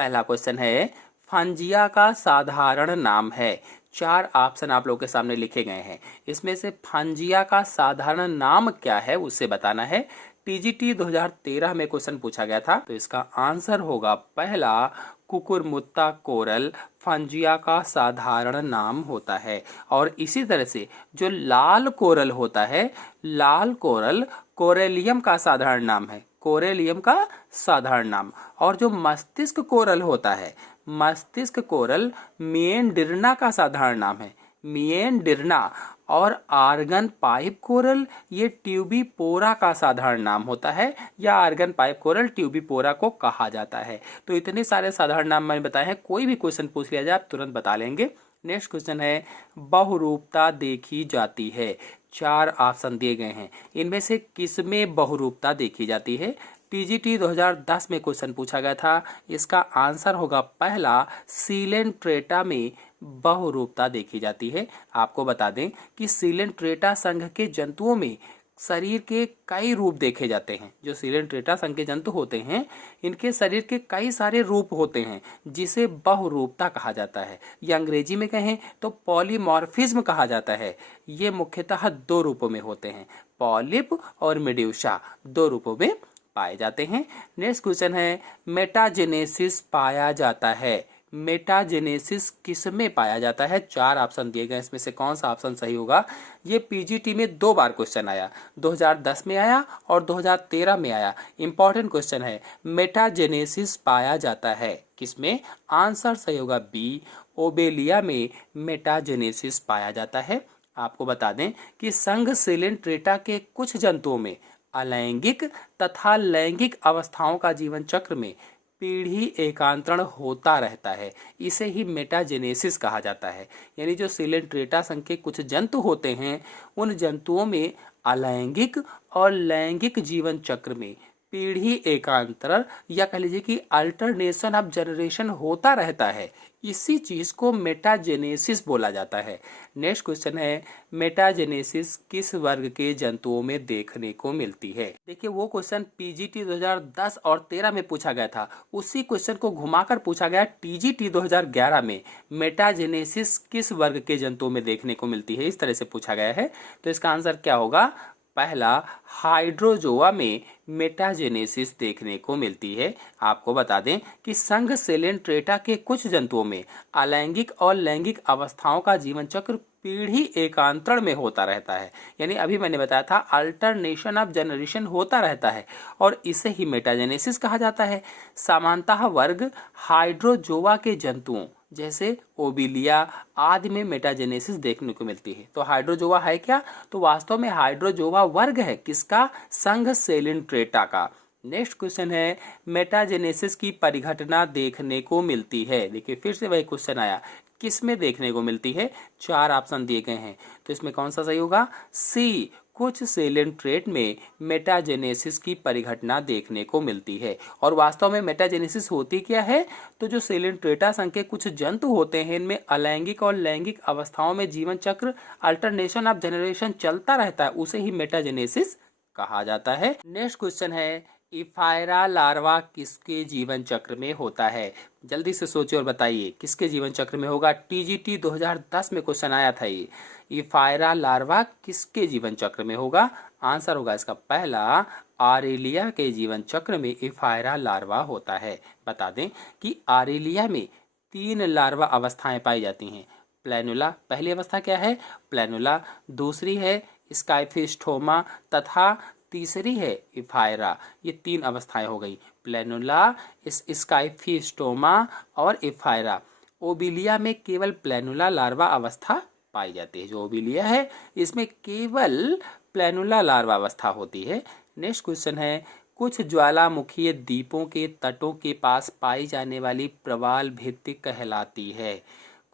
पहला क्वेश्चन है, फंजिया का साधारण नाम है। 4 ऑप्शन आप लोग के सामने लिखे गए हैं, इसमें से फंजिया का साधारण नाम क्या है उसे बताना है। टीजीटी 2013 में क्वेश्चन पूछा गया था, तो इसका आंसर होगा पहला, कुकुरमुत्ता कोरल फंजिया का साधारण नाम होता है। और इसी तरह से जो लाल कोरल होता है, लाल कोरल कोरेलियम का साधारण नाम है, कोरेलियम का साधारण नाम। और जो मस्तिष्क कोरल होता है, मस्तिष्क कोरल मिएंडिरना का साधारण नाम है, मिएंडिरना। और आर्गन पाइप कोरल ये ट्यूबिपोरा का साधारण नाम होता है, या आर्गन पाइप कोरल ट्यूबिपोरा को कहा जाता है। तो इतने सारे साधारण नाम मैंने बताए हैं, कोई भी क्वेश्चन पूछ लिया जाए आप तुरंत बता लेंगे। नेक्स्ट क्वेश्चन है, बहुरूपता देखी जाती है। 4 ऑप्शन दिए गए हैं, इनमें से किसमें बहुरूपता देखी जाती है। टीजीटी 2010 में क्वेश्चन पूछा गया था, इसका आंसर होगा पहला, सीलेंट्रेटा में बहुरूपता देखी जाती है। आपको बता दें कि सीलेंट्रेटा संघ के जंतुओं में शरीर के कई रूप देखे जाते हैं। जो सीलेंट्रेटा संघ के जंतु होते हैं, इनके शरीर के कई सारे रूप होते हैं, जिसे बहुरूपता कहा जाता है, या अंग्रेजी में कहें तो पॉलीमॉर्फिज्म कहा जाता है। ये मुख्यतः 2 रूपों में होते हैं, पॉलिप और मेड्यूसा, 2 रूपों में पाए जाते हैं। नेक्स्ट क्वेश्चन है, मेटाजेनेसिस पाया जाता है। मेटाजेनेसिस किसमें पाया जाता है। 4 ऑप्शन दिए गए, इसमें से कौन सा ऑप्शन सही होगा। ये पीजीटी में 2 बार क्वेश्चन आया, 2010 में आया और 2013 में आया। इंपॉर्टेंट क्वेश्चन है, मेटाजेनेसिस पाया जाता है किसमें। आंसर सही होगा बी, ओबेलिया में मेटाजेनेसिस पाया जाता है। आपको बता दें कि संघ सिलेंट्रेटा के कुछ जंतुओं में अलैंगिक तथा लैंगिक अवस्थाओं का जीवन चक्र में पीढ़ी एकांतरण होता रहता है, इसे ही मेटाजेनेसिस कहा जाता है। यानी जो सिलेंट्रेटा संघ के कुछ जंतु होते हैं, उन जंतुओं में अलैंगिक और लैंगिक जीवन चक्र में पीढ़ी एकांतरण, या कह लीजिए कि अल्टरनेशन ऑफ जनरेशन होता रहता है, इसी चीज को मेटाजेनेसिस बोला जाता है। नेक्स्ट क्वेश्चन है, मेटाजेनेसिस किस वर्ग के जंतुओं में देखने को मिलती है। देखिए, वो क्वेश्चन पीजीटी 2010 और 13 में पूछा गया था, उसी क्वेश्चन को घुमाकर पूछा गया टीजीटी 2011 में, मेटाजेनेसिस किस वर्ग के जंतुओं में देखने को मिलती है, इस तरह से पूछा गया है। तो इसका आंसर क्या होगा, पहला, हाइड्रोजोआ में मेटाजेनेसिस देखने को मिलती है। आपको बता दें कि संघ सिलेंट्रेटा के कुछ जंतुओं में अलैंगिक और लैंगिक अवस्थाओं का जीवन चक्र पीढ़ी एकांतरण में होता रहता है। यानी अभी मैंने बताया था, अल्टरनेशन ऑफ जनरेशन होता रहता है, और इसे ही मेटाजेनेसिस कहा जाता है। सामान्यतः वर्ग हाइड्रोजोआ के जंतुओं जैसे ओबिलिया आदि में मेटाजेनेसिस देखने को मिलती है। तो हाइड्रोजोआ है क्या, तो वास्तव में हाइड्रोजोआ वर्ग है किसका, संघ सिलेंट्रेटा का। नेक्स्ट क्वेश्चन है, मेटाजेनेसिस की परिघटना देखने को मिलती है। देखिए, फिर से वही क्वेश्चन आया, किस में देखने को मिलती है। 4 ऑप्शन दिए गए हैं, तो इसमें कौन सा सही होगा, सी, कुछ सिलेंट्रेट में मेटाजेनेसिस की परिघटना देखने को मिलती है। और वास्तव में मेटाजेनेसिस होती क्या है, तो जो सिलेंट्रेटा संघ के कुछ जंतु होते हैं, इनमें अलैंगिक और लैंगिक अवस्थाओं में जीवन चक्र, अल्टरनेशन ऑफ जनरेशन चलता रहता है, उसे ही मेटाजेनेसिस कहा जाता है। नेक्स्ट क्वेश्चन है, इफायरा लार्वा किसके जीवन चक्र में होता है। जल्दी से सोचिए और बताइए किसके जीवन चक्र में होगा। टीजीटी 2010 में क्वेश्चन आया था ये, इफायरा लार्वा किसके जीवन चक्र में होगा। आंसर होगा इसका पहला, आरेलिया के जीवन चक्र में इफायरा लार्वा होता है। बता दें कि आरेलिया में 3 लार्वा अवस्थाएं पाई जाती हैं। प्लैनुला, पहली अवस्था क्या है, प्लैनुला, दूसरी है स्काइफिस्टोमा, तथा तीसरी है इफायरा। ये 3 अवस्थाएं हो गई, प्लैनुला, स्काइफिस्टोमा और इफायरा। ओबिलिया में केवल प्लैनुला लार्वा अवस्था पाई जाती है। जो ओबिलिया है, इसमें केवल प्लैनुला लार्वा अवस्था होती है। नेक्स्ट क्वेश्चन है, कुछ ज्वालामुखीय द्वीपों के तटों के पास पाई जाने वाली प्रवाल भित्ति कहलाती है।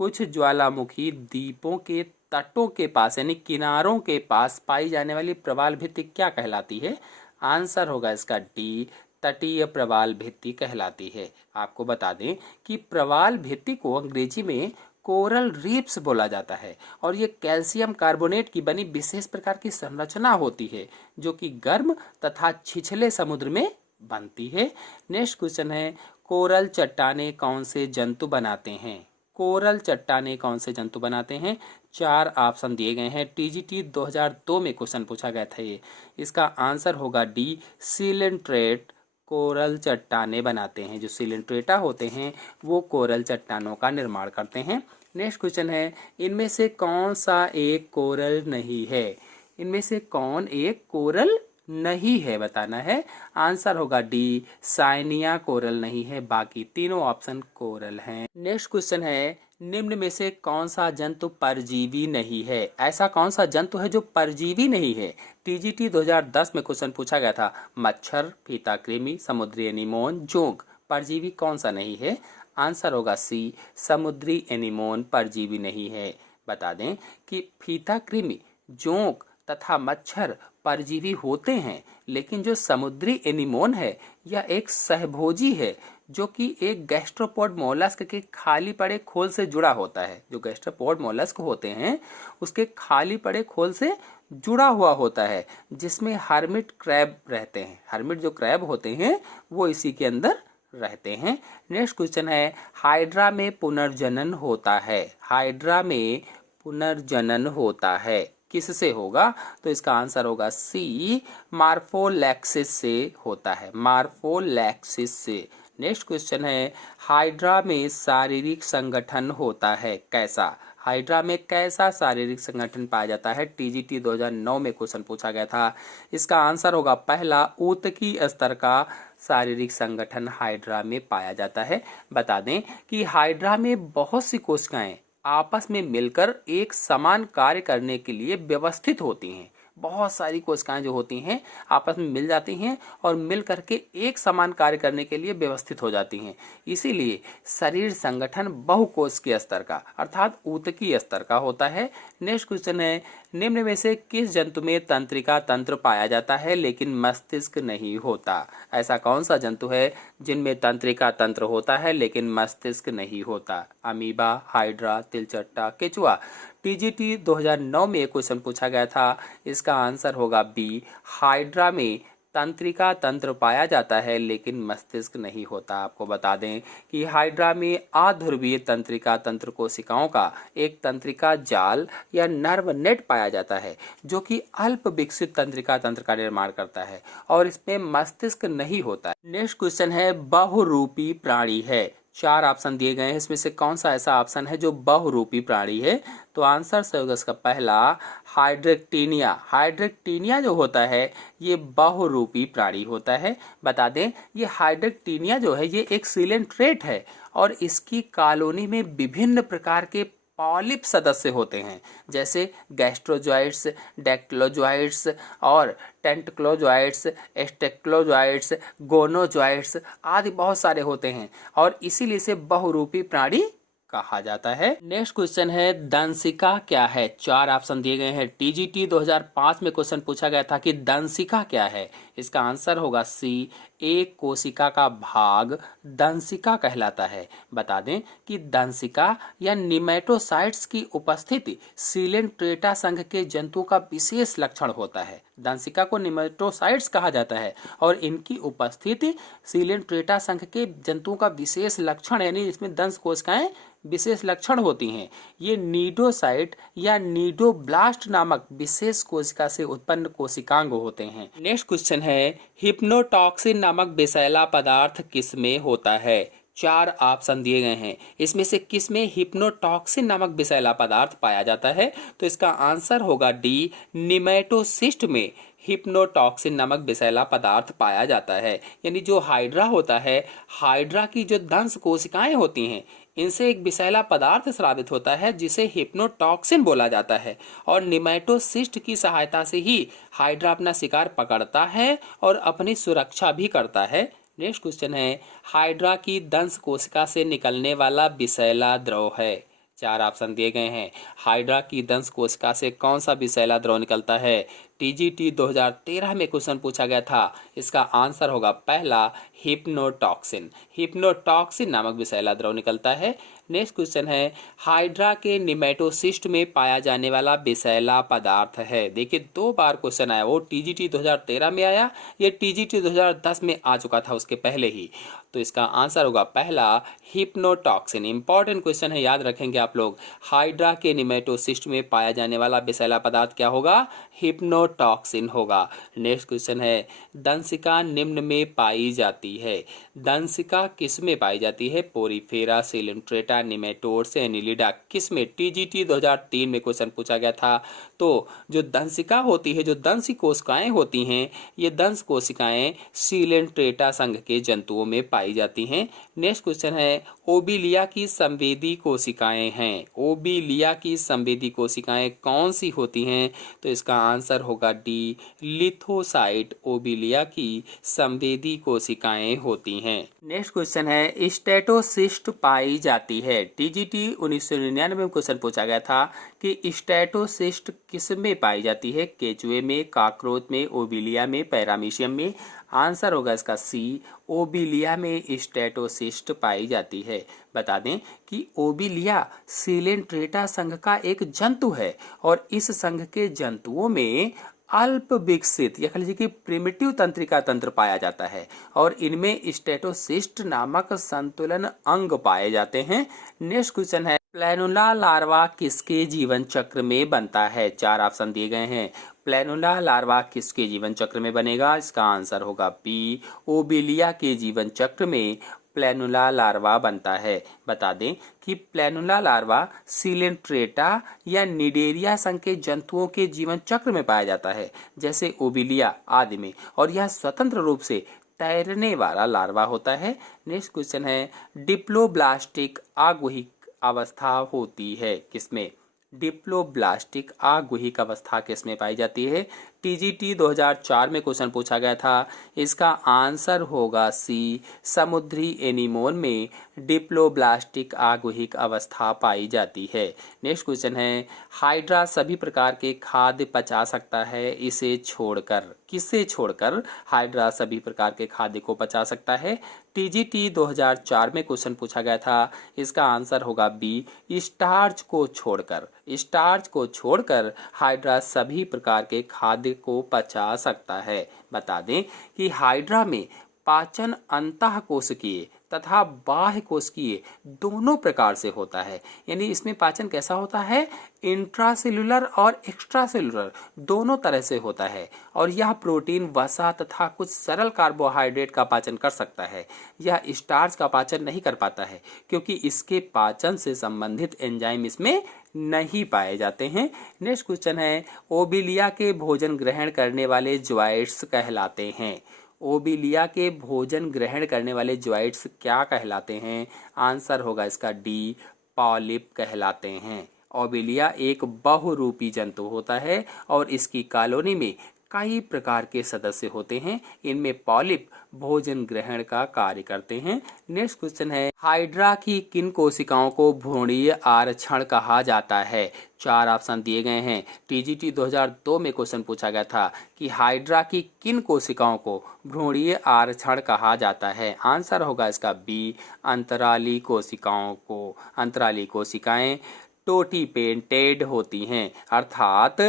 कुछ ज्वालामुखी द्वीपों के तटों के पास यानी किनारों के पास पाई जाने वाली प्रवाल भित्ति क्या कहलाती है। आंसर होगा इसका डी, तटीय प्रवाल भित्ति कहलाती है। आपको बता दें कि प्रवाल भित्ति को अंग्रेजी में कोरल रीफ्स बोला जाता है, और ये कैल्शियम कार्बोनेट की बनी विशेष प्रकार की संरचना होती है, जो कि गर्म तथा छिछले समुद्र में बनती है। नेक्स्ट क्वेश्चन है, कोरल चट्टाने कौन से जंतु बनाते हैं? कोरल चट्टाने कौन से जंतु बनाते हैं? 4 ऑप्शन दिए गए हैं। टीजीटी 2002 में क्वेश्चन पूछा गया था ये। इसका आंसर होगा डी, सीलेंट्रेट कोरल चट्टाने बनाते हैं। जो सीलेंट्रेटा होते हैं वो कोरल चट्टानों का निर्माण करते हैं। नेक्स्ट क्वेश्चन है, इनमें से कौन सा एक कोरल नहीं है? इनमें से कौन एक कोरल नहीं है बताना है। आंसर होगा डी, साइनिया कोरल नहीं है, बाकी तीनों ऑप्शन कोरल हैं। नेक्स्ट क्वेश्चन है, निम्न में से कौन सा जंतु परजीवी नहीं है? ऐसा कौन सा जंतु है जो परजीवी नहीं है? टीजीटी 2010 में क्वेश्चन पूछा गया था। मच्छर, फीताकृमि, समुद्री एनीमोन, जोंक, परजीवी कौन सा नहीं है? आंसर होगा सी, समुद्री एनीमोन परजीवी नहीं है। बता दें कि फीताकृमि, जोंक तथा मच्छर परजीवी होते हैं, लेकिन जो समुद्री एनीमोन है यह एक सहभोजी है जो कि एक गैस्ट्रोपोड मोलस्क के खाली पड़े खोल से जुड़ा होता है। जो गैस्ट्रोपोड मोलस्क होते हैं उसके खाली पड़े खोल से जुड़ा हुआ होता है, जिसमें हर्मिट क्रैब रहते हैं। हर्मिट जो क्रैब होते हैं वो इसी के अंदर रहते हैं। नेक्स्ट क्वेश्चन है, हाइड्रा में पुनर्जनन होता है। हाइड्रा में पुनर्जनन होता है, किससे होगा? तो इसका आंसर होगा सी, मार्फोलैक्सिस से होता है। मार्फोलैक्सिस से। नेक्स्ट क्वेश्चन है, हाइड्रा में शारीरिक संगठन होता है कैसा? हाइड्रा में कैसा शारीरिक संगठन पाया जाता है? टीजीटी 2009 में क्वेश्चन पूछा गया था। इसका आंसर होगा पहला, ऊतकी स्तर का शारीरिक संगठन हाइड्रा में पाया जाता है। बता दें कि हाइड्रा में बहुत सी कोशिकाएं आपस में मिलकर एक समान कार्य करने के लिए व्यवस्थित होती हैं। बहुत सारी कोशिकाएं जो होती हैं आपस में मिल जाती हैं और मिल करके एक समान कार्य करने के लिए व्यवस्थित हो जाती हैं। इसीलिए शरीर संगठन बहुकोशिकीय स्तर का अर्थात ऊतकीय स्तर का होता है। नेक्स्ट क्वेश्चन है, निम्न में से किस जंतु में तंत्रिका तंत्र पाया जाता है लेकिन मस्तिष्क नहीं होता? ऐसा कौन सा जंतु है जिनमें तंत्रिका तंत्र होता है लेकिन मस्तिष्क नहीं होता? अमीबा, हाइड्रा, तिलचट्टा, केचुआ। टीजीटी 2009 में एक क्वेश्चन पूछा गया था। इसका आंसर होगा बी, हाइड्रा में तंत्रिका तंत्र पाया जाता है लेकिन मस्तिष्क नहीं होता। आपको बता दें कि हाइड्रा में अध्रुवीय तंत्रिका तंत्र कोशिकाओं का एक तंत्रिका जाल या नर्व नेट पाया जाता है जो कि अल्प विकसित तंत्रिका तंत्र का निर्माण करता है और इसमें मस्तिष्क नहीं होता है। नेक्स्ट क्वेश्चन है, बहुरूपी प्राणी है। 4 ऑप्शन दिए गए हैं, इसमें से कौन सा ऐसा ऑप्शन है जो बहुरूपी प्राणी है? तो आंसर से होगा इसका पहला, हाइड्रेक्टिनिया। हाइड्रेक्टिनिया जो होता है ये बहुरूपी प्राणी होता है। बता दें ये हाइड्रेक्टिनिया जो है ये एक सीलेंट्रेट है और इसकी कॉलोनी में विभिन्न प्रकार के पॉलिप सदस्य होते हैं, जैसे गैस्ट्रोजॉइड्स, डेक्लोजॉइड्स और टेंटक्लोजॉइड्स, स्टेक्लोजॉइड्स, गोनोजॉइड्स आदि बहुत सारे होते हैं और इसीलिए इसे बहुरूपी प्राणी कहा जाता है। नेक्स्ट क्वेश्चन है, दंशिका क्या है? 4 ऑप्शन दिए गए हैं। टीजीटी 2005 में क्वेश्चन पूछा गया था कि दंशिका क्या है? इसका आंसर होगा सी, एक कोशिका का भाग दंशिका कहलाता है। बता दें कि दंशिका या निमेटोसाइट्स की उपस्थिति सीलेंट्रेटा संघ के जंतुओं का विशेष लक्षण होता है। दंशिका को निमेटोसाइट्स कहा जाता है और इनकी उपस्थिति सीलेंट्रेटा संघ के जंतुओं का विशेष लक्षण यानी इसमें दंश कोशिकाएं विशेष लक्षण होती हैं। ये नीडोसाइट या नीडोब्लास्ट नामक विशेष कोशिका से उत्पन्न कोशिकांग होते हैं। नेक्स्ट क्वेश्चन है, हिप्नोटॉक्सिन नामक विषैला पदार्थ किसमें होता है? 4 ऑप्शन दिए गए हैं, इसमें से किस में हिप्नोटॉक्सिन नामक विषैला पदार्थ पाया जाता है? तो इसका आंसर होगा डी, निमेटोसिस्ट में हिप्नोटॉक्सिन नामक विषैला पदार्थ पाया जाता है। यानी जो हाइड्रा होता है, हाइड्रा की जो दंश कोशिकाएं होती हैं इनसे एक विषैला पदार्थ स्रावित होता है जिसे हिप्नोटॉक्सिन बोला जाता है और निमेटोसिस्ट की सहायता से ही हाइड्रा अपना शिकार पकड़ता है और अपनी सुरक्षा भी करता है। नेक्स्ट क्वेश्चन है, हाइड्रा की दंश कोशिका से निकलने वाला विषैला द्रव है। 4 ऑप्शन दिए गए हैं, हाइड्रा की दंश कोशिका से कौन सा विषैला द्रव निकलता है? टीजीटी 2013 में क्वेश्चन पूछा गया था। इसका आंसर होगा पहला हिप्नोटॉक्सिन। हिप्नोटॉक्सिन नामक विषैला द्रव निकलता है। नेक्स्ट क्वेश्चन है, हाइड्रा के निमेटोसिस्ट में पाया जाने वाला विषैला पदार्थ है। देखिए 2 बार क्वेश्चन आया, वो टीजीटी 2013 में आया, ये टीजीटी 2010 में आ चुका था उसके पहले ही। तो इसका आंसर होगा पहला हिप्नोटॉक्सिन। इंपॉर्टेंट क्वेश्चन है, याद रखेंगे आप लोग। हाइड्रा के निमेटोसिस्ट में पाया जाने वाला विषैला पदार्थ क्या होगा? हिप्नोटॉक्सिन होगा। नेक्स्ट क्वेश्चन है, दंशिका निम्न में पाई जाती है। दंशिका किस में पाई जाती है? पोरीफेरा, सिलिंट्रेटा, निमेटोड्स, एनिलिडा, किस में? टीजीटी 2003 में क्वेश्चन पूछा गया था। तो जो दंशिका होती है, जो दंशी कोशिकाएं होती हैं, ये दंश कोशिकाएं सिलिंट्रेटा संघ के जंतुओं में पाई जाती हैं। नेक्स्ट क्वेश्चन है, ओबिलिया की संवेदी कोशिकाएं हैं। ओबिलिया की संवेदी कोशिकाएं कौन सी होती हैं? तो इसका आंसर होगा डी, लिथोसाइट ओबिलिया की संवेदी कोशिकाएं होती हैं। नेक्स्ट क्वेश्चन है, स्टेटोसिस्ट पाई जाती है। टीजीटी 1999 में क्वेश्चन पूछा गया था कि स्टेटोसिस्ट किस में पाई जाती है? केचुए में, कॉकरोच में, ओबिलिया में, पैरामीशियम में। आंसर होगा इसका सी, ओबिलिया में स्टेटोसिस्ट पाई जाती है। बता दें कि ओबिलिया सिलिंट्रेटा संघ का एक जंतु है और इस संघ के जंतुओं में अल्प विकसित या कह लीजिए कि प्रिमिटिव तंत्रिका तंत्र पाया जाता है और इनमें स्टेटोसिस्ट नामक संतुलन अंग पाए जाते हैं। नेक्स्ट क्वेश्चन है, प्लैनुला लार्वा किसके जीवन चक्र में बनता है? 4 ऑप्शन दिए गए हैं। प्लैनुला लार्वा किसके जीवन चक्र में बनेगा? इसका आंसर होगा बी, ओबिलिया के जीवन चक्र में प्लैनुला लार्वा बनता है। बता दें कि प्लैनुला लार्वा सिलिंट्रेटा या निडेरिया संघ के जंतुओं के जीवन चक्र में पाया जाता है, जैसे ओबिलिया आदि में, और यह स्वतंत्र रूप से तैरने वाला लार्वा होता है। नेक्स्ट क्वेश्चन है, डिप्लोब्लास्टिक आगुहिक अवस्था होती है किसमें? डिप्लोब्लास्टिक आगुहिक अवस्था किसमें पाई जाती है? टीजीटी 2004 में क्वेश्चन पूछा गया था। इसका आंसर होगा सी, समुद्री एनीमोन में डिप्लोब्लास्टिक आगुहिक अवस्था पाई जाती है। नेक्स्ट क्वेश्चन है, हाइड्रा सभी प्रकार के खाद्य पचा सकता है इसे छोड़कर। किसे छोड़कर हाइड्रा सभी प्रकार के खाद्य को पचा सकता है? टीजीटी 2004 में क्वेश्चन पूछा गया था। इसका आंसर होगा बी, स्टार्च को छोड़कर। स्टार्च को छोड़कर हाइड्रा सभी प्रकार के खाद्य को पचा सकता है। बता दें कि हाइड्रा में पाचन अंतःकोशिकीय तथा बाह्य कोशिकीय दोनों प्रकार से होता है। यानी इसमें पाचन कैसा होता है? इंट्रासेलुलर और एक्स्ट्रासेलुलर दोनों तरह से होता है और यह प्रोटीन, वसा तथा कुछ सरल कार्बोहाइड्रेट का पाचन कर सकता है। यह स्टार्च का पाचन नहीं कर पाता है क्योंकि इसके पाचन से संबंधित एंजाइम इसमें नहीं पाए जाते हैं। नेक्स्ट क्वेश्चन है, ओबिलिया के भोजन ग्रहण करने वाले ज्वाइट्स कहलाते हैं। ओबिलिया के भोजन ग्रहण करने वाले ज्वाइट्स क्या कहलाते हैं? आंसर होगा इसका डी, पॉलिप कहलाते हैं। ओबिलिया एक बहुरूपी जंतु होता है और इसकी कॉलोनी में कई प्रकार के सदस्य होते हैं। इनमें पॉलिप भोजन ग्रहण का कार्य करते हैं। नेक्स्ट क्वेश्चन है, हाइड्रा की किन कोशिकाओं को भ्रूणीय आरक्षण कहा जाता है? 4 ऑप्शन दिए गए हैं। टीजीटी 2002 में क्वेश्चन पूछा गया था कि हाइड्रा की किन कोशिकाओं को भ्रूणीय आरक्षण कहा जाता है? आंसर होगा इसका बी, अंतराली कोशिकाओं को। अंतराली कोशिकाएं टोटीपेंटेड होती हैं, अर्थात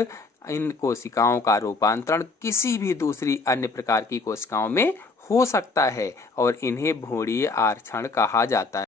इन कोशिकाओं का रूपांतरण किसी भी दूसरी अन्य प्रकार की कोशिकाओं में हो सकता है और इन्हें भ्रूणीय आरक्षण कहा जाता है।